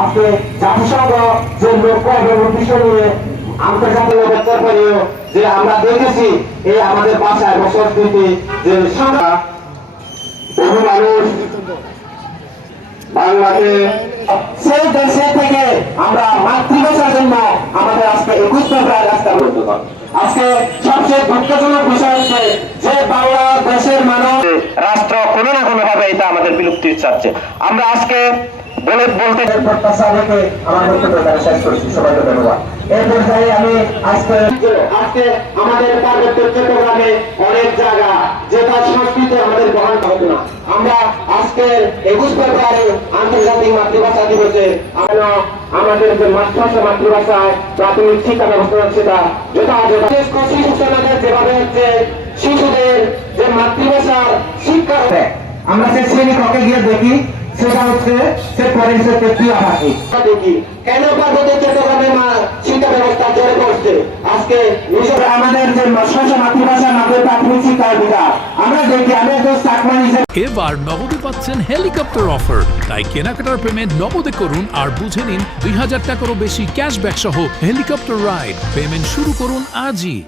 আজকে জাতিসংঘ যে লক্ষ্য এবং উদ্দেশ্য নিয়ে আন্তর্জাতিক ব্যাখ্যার পরেও যে আমরা দেখেছি এই আমাদের ভাষা এবং সংস্কৃতি যে বহু মানুষ বাংলাদেশ সেই দেশে থেকে আমরা মাতৃভাষার জন্য আমাদের আজকে 21 ফেব্রুয়ারি রাস্তা বলতে পারি। আজকে সবচেয়ে দুঃখজনক বিষয় হচ্ছে যে বাংলাদেশের মানুষ রাষ্ট্র কোনো না কোনো ভাবে এটা আমাদের বিলুপ্তির চাচ্ছে। আমরা আজকে বলতে প্রত্যাশা রেখে আমার বক্তব্য শেষ করছি। সবাইকে ধন্যবাদ। এই পর্যায়ে আমি আজকে আমাদের পার্বত্য চট্টগ্রামে অনেক জায়গা যেটা সংস্কৃতি আমাদের বহন হতো না। আমরা আজকে 21 ফেব্রুয়ারি আন্তর্জাতিক মাতৃভাষা দিবসে আমরা আমাদের যে মাতৃভাষায় প্রাথমিক শিক্ষা ব্যবস্থা সেটা যথাযথ শিশুদের যেভাবে হচ্ছে শিশুদের যে মাতৃভাষার শিক্ষা আমরা সে শ্রেণী কক্ষে গিয়ে দেখি সেটা হচ্ছে সে পরিষদ ভাষী দেখি কেন পার্বত্য চট্টগ্রামে শিক্ষা ব্যবস্থা জোরে করছে। আজকে আমাদের যে মাতৃভাষা আমাদের প্রাথমিক শিক্ষার অধিকার আমরা দেখি আমি একজন চাকমা হিসেবে এবার নগদে পাচ্ছেন হেলিকপ্টার অফার, তাই কেনাকাটার পেমেন্ট নগদে করুন আর বুঝে নিন 2000 টাকারও বেশি ক্যাশব্যাক সহ হেলিকপ্টার রাইড। পেমেন্ট শুরু করুন আজই।